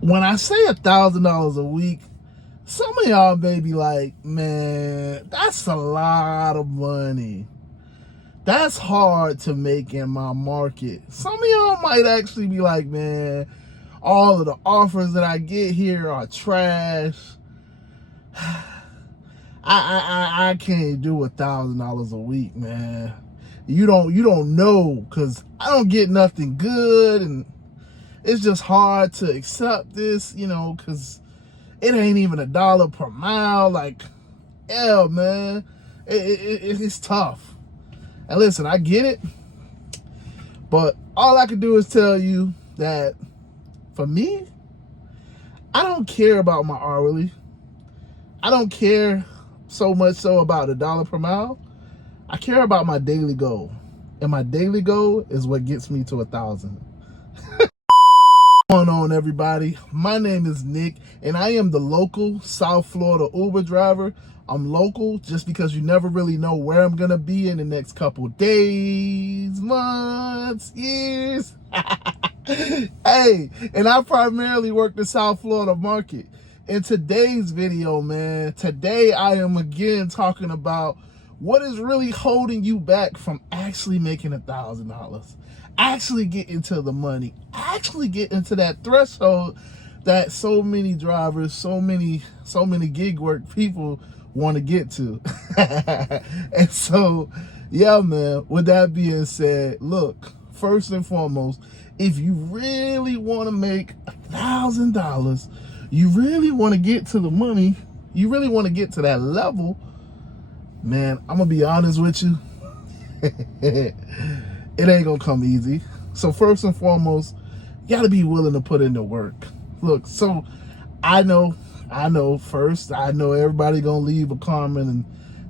when I say $1,000 a week, some of y'all may be like, man, that's a lot of money. That's hard to make in my market. Some of y'all might actually be like, man, all of the offers that I get here are trash. I can't do $1,000 a week, man. You don't know, because I don't get nothing good, and it's just hard to accept this, because it ain't even $1 per mile. Like, yeah, man, it's tough. And listen, I get it, but all I can do is tell you that for me, I don't care about my hourly. I don't care so much so about $1 per mile. I care about my daily goal. And my daily goal is what gets me to 1,000. What's going on, everybody? My name is Nick, and I am the local South Florida Uber driver. I'm local just because you never really know where I'm going to be in the next couple days, months, years. Hey, and I primarily work the South Florida market. In today's video, man, today I am again talking about what is really holding you back from actually making $1,000, actually getting to the money, actually getting to that threshold that so many drivers, so many gig work people want to get to. And so, yeah, man, with that being said, look, first and foremost, if you really want to make $1,000, you really want to get to the money, you really want to get to that level, man, I'm going to be honest with you, it ain't going to come easy. So first and foremost, you got to be willing to put in the work. Look, so I know everybody going to leave a comment and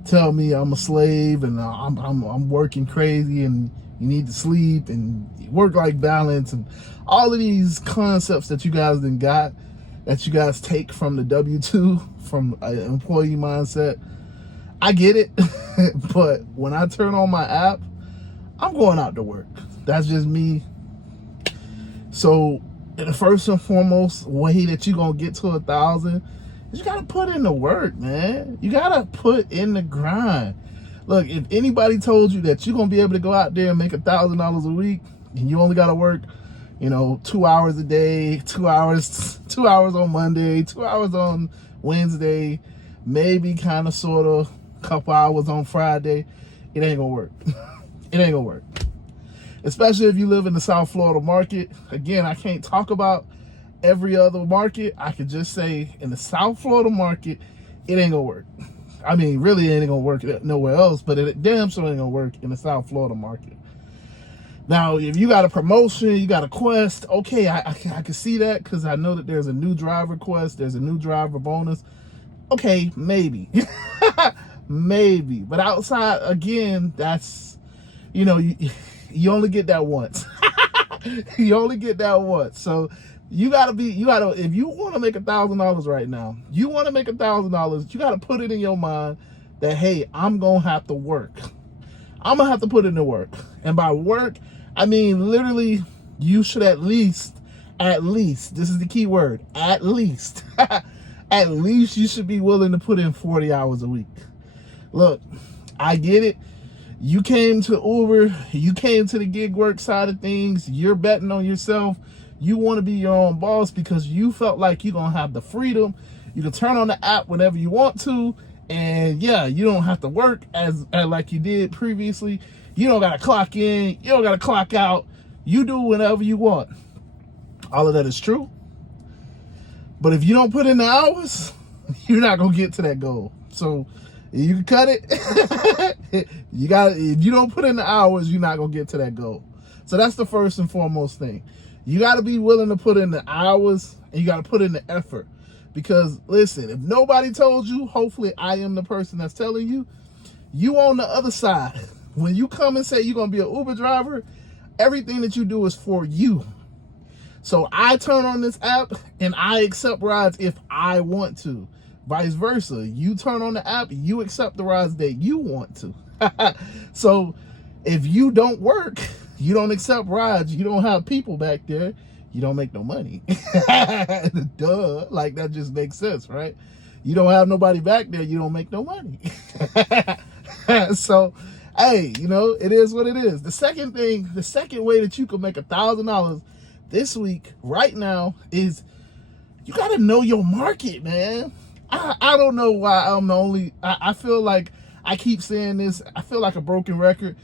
tell me I'm a slave and I'm working crazy and you need to sleep and work-life balance and all of these concepts that you guys take from the W-2, from an employee mindset. I get it, but when I turn on my app, I'm going out to work. That's just me. So the first and foremost way that you're going to get to 1,000 is you got to put in the work, man. You got to put in the grind. Look, if anybody told you that you're going to be able to go out there and make $1,000 a week and you only got to work 2 hours a day, 2 hours on Monday, 2 hours on Wednesday, maybe kind of sort of couple hours on Friday, it ain't gonna work. It ain't gonna work. Especially if you live in the South Florida market. Again, I can't talk about every other market. I could just say in the South Florida market, it ain't gonna work. I mean, really it ain't gonna work nowhere else, but it damn sure ain't gonna work in the South Florida market. Now, if you got a promotion, you got a quest, okay, I can see that, because I know that there's a new driver quest, there's a new driver bonus. Okay, maybe. Maybe. But outside, again, that's, you only get that once. You only get that once. So if you want to make $1,000 right now, you got to put it in your mind that, hey, I'm going to have to work. I'm going to have to put in the work. And by work, I mean, literally, you should at least, this is the key word, at least, at least you should be willing to put in 40 hours a week. Look, I get it. You came to Uber, you came to the gig work side of things, you're betting on yourself. You want to be your own boss because you felt like you're going to have the freedom. You can turn on the app whenever you want to. And yeah, you don't have to work as like you did previously. You don't got to clock in. You don't got to clock out. You do whenever you want. All of that is true. But if you don't put in the hours, you're not going to get to that goal. So you can cut it. If you don't put in the hours, you're not going to get to that goal. So that's the first and foremost thing. You got to be willing to put in the hours and you got to put in the effort. Because listen, if nobody told you, hopefully I am the person that's telling you, you on the other side. When you come and say you're going to be an Uber driver, everything that you do is for you. So I turn on this app and I accept rides if I want to. Vice versa. You turn on the app, you accept the rides that you want to. So if you don't work, you don't accept rides, you don't have people back there, you don't make no money. Duh, like that just makes sense, right? You don't have nobody back there, you don't make no money. So, hey, you know, it is what it is. The second way that you can make $1,000 this week, right now, is you got to know your market, man. I don't know why I'm the only, I feel like I keep saying this, I feel like a broken record,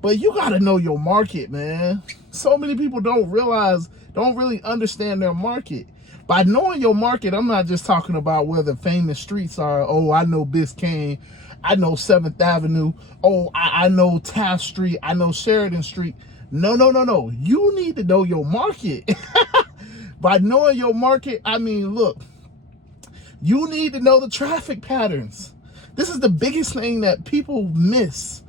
but you got to know your market, man. So many people don't really understand their market. By knowing your market, I'm not just talking about where the famous streets are. Oh, I know Biscayne, I know 7th Avenue, oh, I know Taft Street, I know Sheridan Street. No. You need to know your market. By knowing your market, I mean, look, you need to know the traffic patterns. This is the biggest thing that people miss.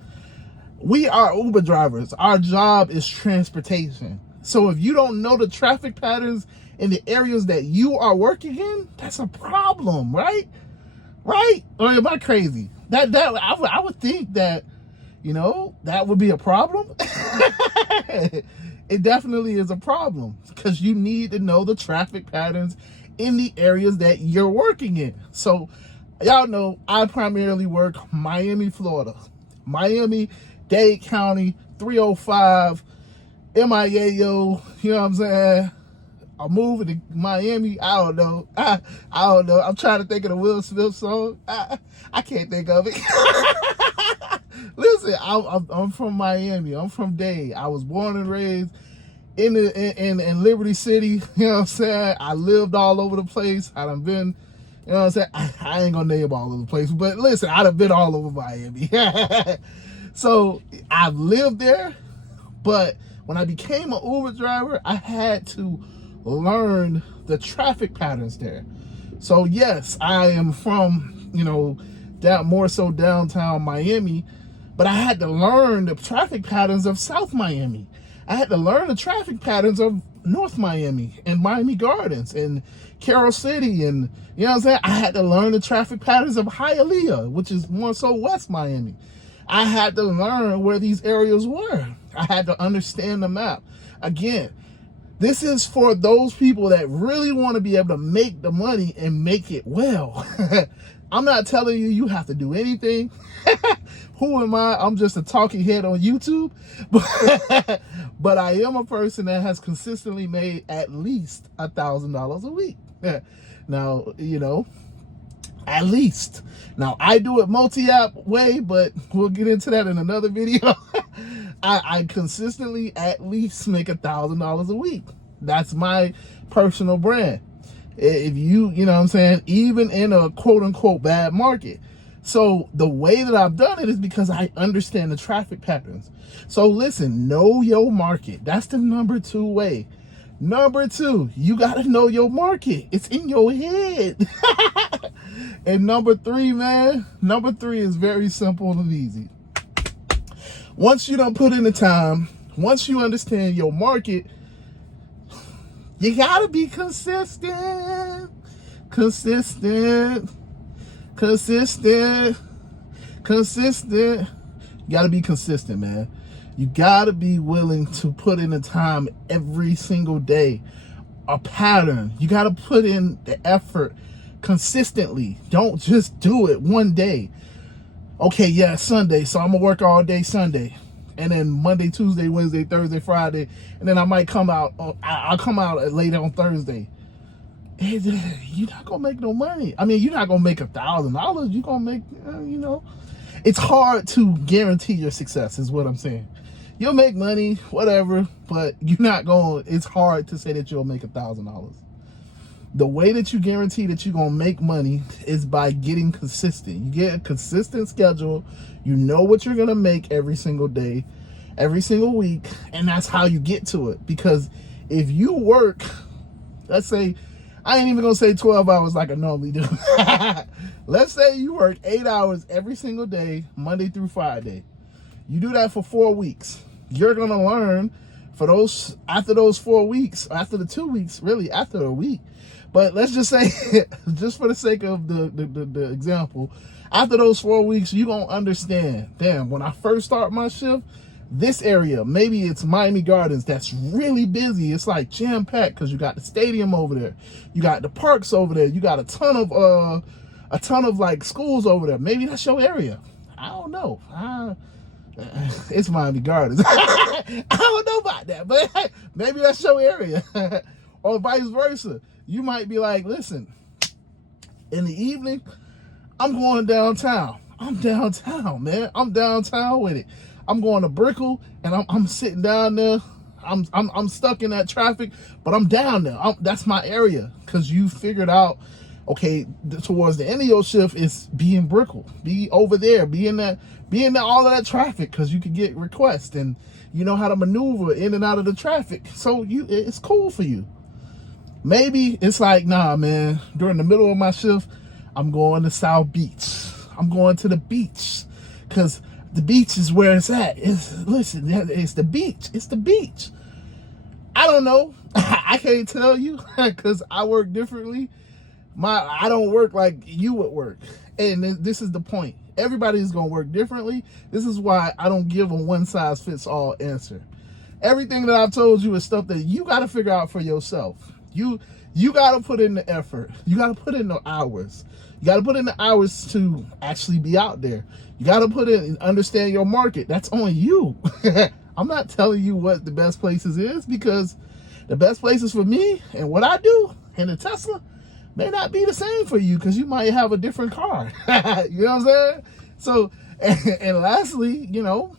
We are Uber drivers. Our job is transportation. So if you don't know the traffic patterns in the areas that you are working in, that's a problem, right? Right? Or am I crazy? I would think that, you know, that would be a problem. It definitely is a problem because you need to know the traffic patterns in the areas that you're working in. So y'all know I primarily work Miami, Florida. Miami-Dade County, 305, MIAO, you know what I'm saying? I'm moving to Miami. I don't know. I don't know. I'm trying to think of the Will Smith song. I can't think of it. Listen, I'm from Miami. I'm from Dade. I was born and raised in Liberty City. You know what I'm saying? I lived all over the place. I done been, you know what I'm saying? I ain't gonna name all of the places, but listen, I done been all over Miami. So I've lived there, but when I became an Uber driver, I had to learn the traffic patterns there. So yes, I am from, you know, more so downtown Miami, but I had to learn the traffic patterns of South Miami. I had to learn the traffic patterns of North Miami and Miami Gardens and Carroll City, and you know what I'm saying? I had to learn the traffic patterns of Hialeah, which is more so West Miami. I had to learn where these areas were. I had to understand the map. Again, this is for those people that really want to be able to make the money and make it well. I'm not telling you have to do anything. Who am I? I'm just a talking head on YouTube. But I am a person that has consistently made at least $1,000 a week. Now, you know, at least. Now, I do it multi-app way, but we'll get into that in another video. I consistently at least make $1,000 a week. That's my personal brand. If you know what I'm saying, even in a quote unquote bad market. So the way that I've done it is because I understand the traffic patterns. So listen, know your market. That's the number 2 way. Number 2, you got to know your market. It's in your head. And number 3, man, number 3 is very simple and easy. Once you don't put in the time, once you understand your market, you gotta be consistent. You gotta be consistent, man. You gotta be willing to put in the time every single day. A pattern. You gotta put in the effort consistently. Don't just do it one day. Okay, yeah, it's Sunday, so I'm gonna work all day Sunday. And then Monday, Tuesday, Wednesday, Thursday, Friday, and then I might come out. I'll come out later on Thursday. You're not gonna make no money. I mean, you're not gonna make $1,000. You're gonna make, you know, it's hard to guarantee your success. Is what I'm saying. You'll make money, whatever, but you're not going. It's hard to say that you'll make $1,000. The way that you guarantee that you're gonna make money is by getting consistent. You get a consistent schedule. You know what you're gonna make every single day, every single week, and that's how you get to it. Because if you work, let's say, I ain't even gonna say 12 hours like I normally do. Let's say you work 8 hours every single day, Monday through Friday. You do that for 4 weeks. You're gonna learn after those 4 weeks, after the 2 weeks, really after a week. But let's just say, just for the sake of the example, after those 4 weeks, you're going to understand, damn, when I first start my shift, this area, maybe it's Miami Gardens, that's really busy. It's like jam packed because you got the stadium over there, you got the parks over there, you got a ton of like schools over there. Maybe that's your area. I don't know. It's Miami Gardens. I don't know about that, but maybe that's your area. Or vice versa. You might be like, listen, in the evening, I'm going downtown. I'm downtown, man. I'm downtown with it. I'm going to Brickell, and I'm sitting down there. I'm stuck in that traffic, but I'm down there. That's my area, because you figured out, okay, towards the end of your shift is be in Brickell, be over there, be in all of that traffic, because you can get requests and you know how to maneuver in and out of the traffic. So it's cool for you. Maybe it's like, nah, man, during the middle of my shift, I'm going to South Beach. I'm going to the beach, because the beach is where it's at. It's the beach. It's the beach. I don't know. I can't tell you, because I work differently. I don't work like you would work. And this is the point. Everybody is going to work differently. This is why I don't give a one-size-fits-all answer. Everything that I've told you is stuff that you got to figure out for yourself. You got to put in the effort. You got to put in the hours. You got to put in the hours to actually be out there. You got to put in and understand your market. That's on you. I'm not telling you what the best places is, because the best places for me and what I do and the Tesla may not be the same for you, because you might have a different car. You know what I'm saying? So, and lastly, you know,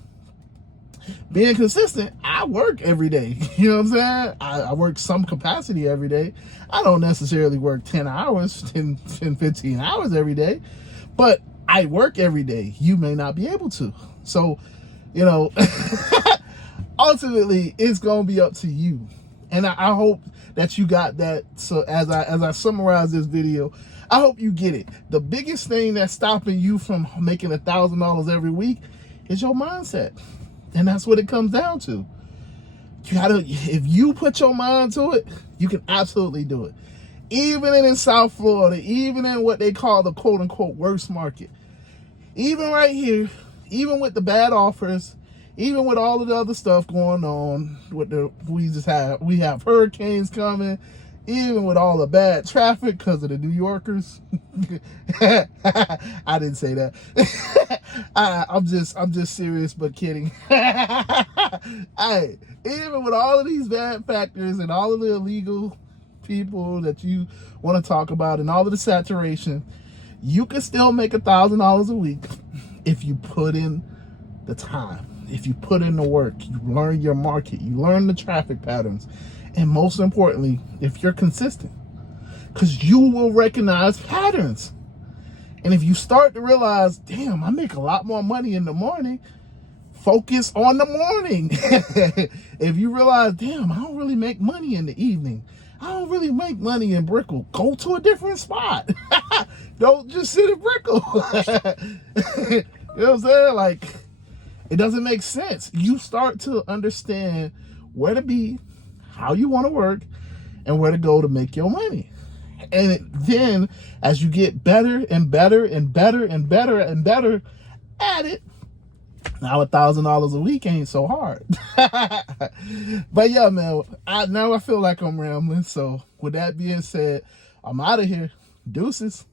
being consistent, I work every day. You know what I'm saying? I work some capacity every day. I don't necessarily work 10 hours, 15 hours every day, but I work every day. You may not be able to. So, you know, ultimately, it's going to be up to you. And I hope that you got that. So as I summarize this video, I hope you get it. The biggest thing that's stopping you from making $1,000 every week is your mindset. And that's what it comes down to. If you put your mind to it, you can absolutely do it. Even in South Florida, even in what they call the quote unquote worst market, even right here, even with the bad offers, even with all of the other stuff going on, we have hurricanes coming, even with all the bad traffic because of the New Yorkers. I didn't say that. I'm just serious but kidding. Hey, even with all of these bad factors and all of the illegal people that you want to talk about and all of the saturation, you can still make $1,000 a week if you put in the time. If you put in the work, you learn your market, you learn the traffic patterns, and most importantly, if you're consistent, because you will recognize patterns. And if you start to realize, damn, I make a lot more money in the morning, focus on the morning. If you realize, damn, I don't really make money in the evening, I don't really make money in Brickell, go to a different spot. Don't just sit in Brickell. You know what I'm saying? Like, it doesn't make sense. You start to understand where to be, how you want to work, and where to go to make your money. And then as you get better and better and better and better and better at it, now $1,000 a week ain't so hard. But yeah, man, now I feel like I'm rambling. So with that being said, I'm out of here. Deuces.